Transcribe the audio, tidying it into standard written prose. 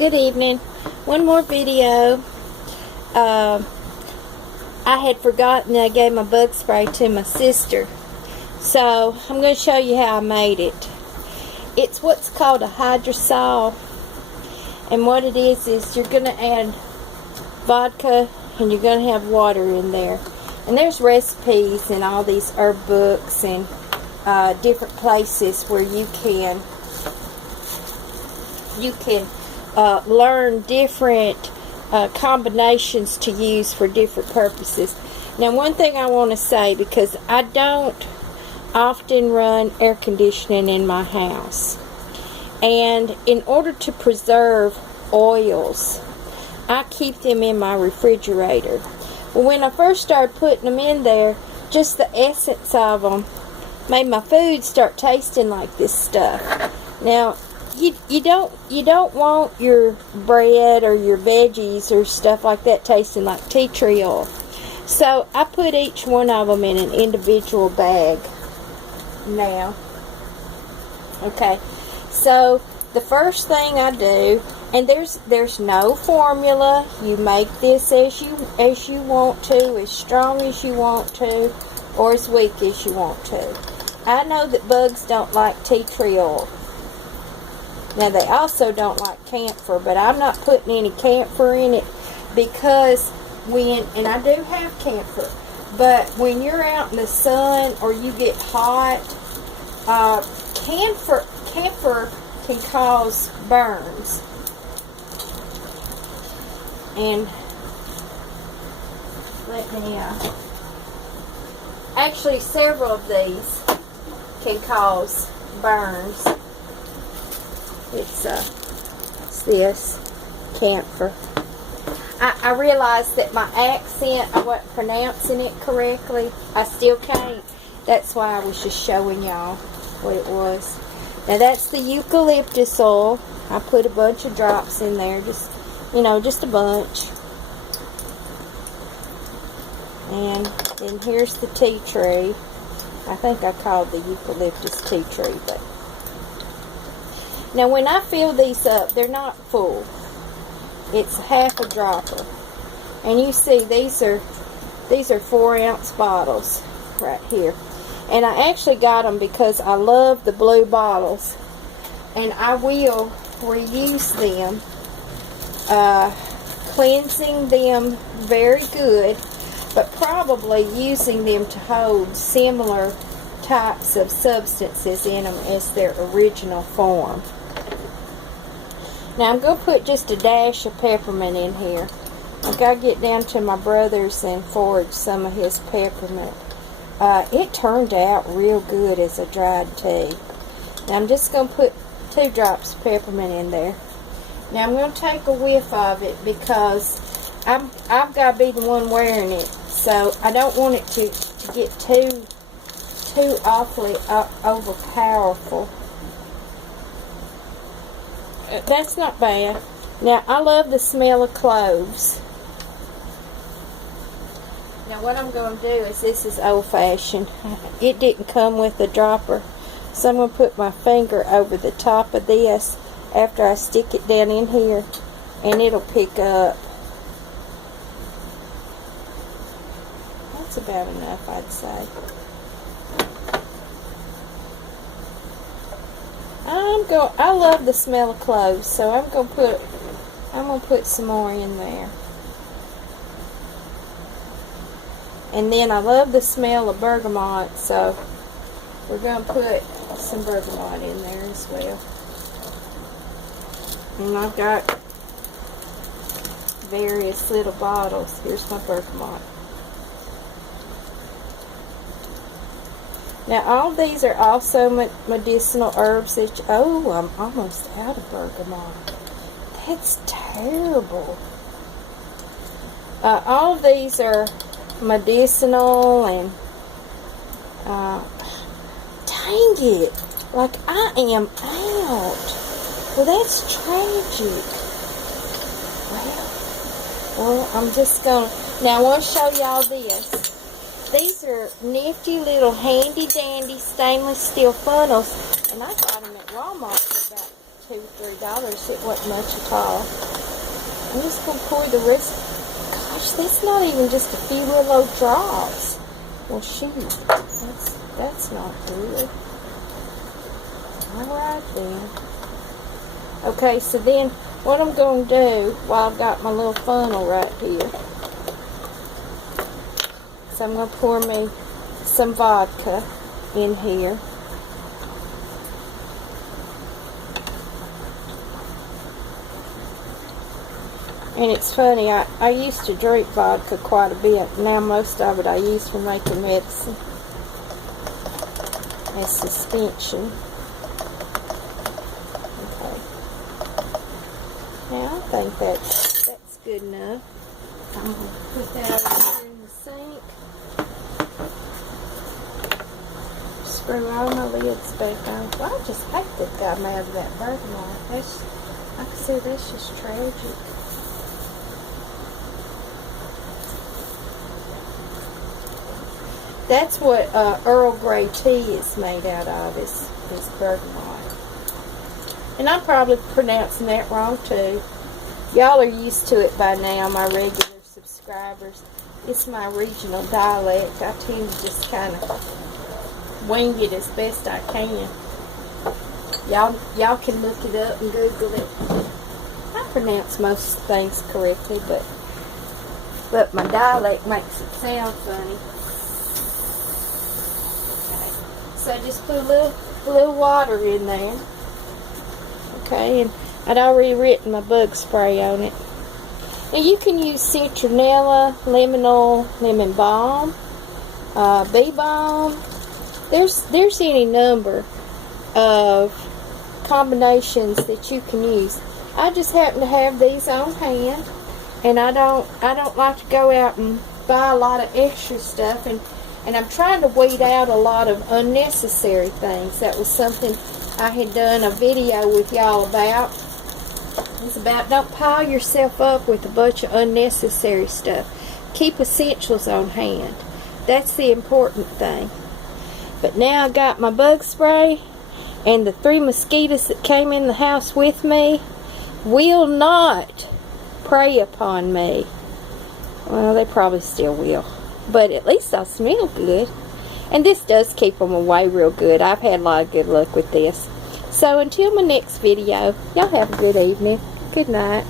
Good evening. One more video. I had forgotten I gave my bug spray to my sister. So I'm going to show you how I made it. It's what's called a hydrosol. And what it is you're going to add vodka and you're going to have water in there. And there's recipes in all these herb books and different places where you can learn different combinations to use for different purposes. Now, one thing I want to say, because I don't often run air conditioning in my house, and in order to preserve oils, I keep them in my refrigerator. Well, when I first started putting them in there, just the essence of them made my food start tasting like this stuff. Now, you don't want your bread or your veggies or stuff like that tasting like tea tree oil. So I put each one of them in an individual bag now. Okay, so the first thing I do, and there's no formula. You make this as you want to, as strong as you want to, or as weak as you want to. I know that bugs don't like tea tree oil. Now, they also don't like camphor, but I'm not putting any camphor in it because and I do have camphor, but when you're out in the sun or you get hot, camphor can cause burns. And let me, actually several of these can cause burns. It's this camphor. I realized that my accent, I wasn't pronouncing it correctly. I still can't. That's why I was just showing y'all what it was. Now that's the eucalyptus oil. I put a bunch of drops in there, just a bunch. And then here's the tea tree. I think I called the eucalyptus tea tree, but now when I fill these up, they're not full. It's half a dropper. And you see these are 4-ounce bottles right here. And I actually got them because I love the blue bottles. And I will reuse them, cleansing them very good, but probably using them to hold similar types of substances in them as their original form. Now I'm going to put just a dash of peppermint in here. I've got to get down to my brother's and forage some of his peppermint. It turned out real good as a dried tea. Now I'm just going to put 2 drops of peppermint in there. Now I'm going to take a whiff of it because I've got to be the one wearing it. So I don't want it to get too awfully overpowerful. That's not bad. Now, I love the smell of cloves. Now, what I'm going to do is, this is old-fashioned. It didn't come with a dropper. So I'm going to put my finger over the top of this after I stick it down in here, and it'll pick up. That's about enough, I'd say. I love the smell of cloves, so I'm gonna put some more in there. And then I love the smell of bergamot, so we're gonna put some bergamot in there as well. And I've got various little bottles. Here's my bergamot. Now, all of these are also medicinal herbs. Oh, I'm almost out of bergamot. That's terrible. All of these are medicinal and, dang it, like I am out. Well, that's tragic. Well, I'm just going to, now I want to show y'all this. These are nifty little handy dandy stainless steel funnels, and I got them at Walmart for about $2 or $3. It wasn't much at all. I'm just going to pour the rest. Gosh, that's not even just a few little drops. Well, shoot. That's not good. Alright then. Okay, so then what I'm going to do while I've got my little funnel right here, so I'm going to pour me some vodka in here. And it's funny, I used to drink vodka quite a bit. Now most of it I use for making medicine as suspension. Okay. Now I think that's good enough. I'm going to put that over here in the sink. Screw all my lids back on. Well, I just hate that got me out of that bergamot. Like I said, that's just tragic. That's what Earl Grey tea is made out of, is bergamot. And I'm probably pronouncing that wrong too. Y'all are used to it by now, my regular subscribers. It's my regional dialect. I tend to just kind of wing it as best I can. Y'all can look it up and Google it. I pronounce most things correctly, but my dialect makes it sound funny. So I just put a little water in there. Okay, and I'd already written my bug spray on it. Now you can use citronella, lemon oil, lemon balm, bee balm. There's any number of combinations that you can use. I just happen to have these on hand, and I don't like to go out and buy a lot of extra stuff, and I'm trying to weed out a lot of unnecessary things. That was something I had done a video with y'all about. It's about don't pile yourself up with a bunch of unnecessary stuff. Keep essentials on hand. That's the important thing. But now I got my bug spray, and the 3 mosquitoes that came in the house with me will not prey upon me. Well, they probably still will. But at least I'll smell good. And this does keep them away real good. I've had a lot of good luck with this. So until my next video, y'all have a good evening. Good night.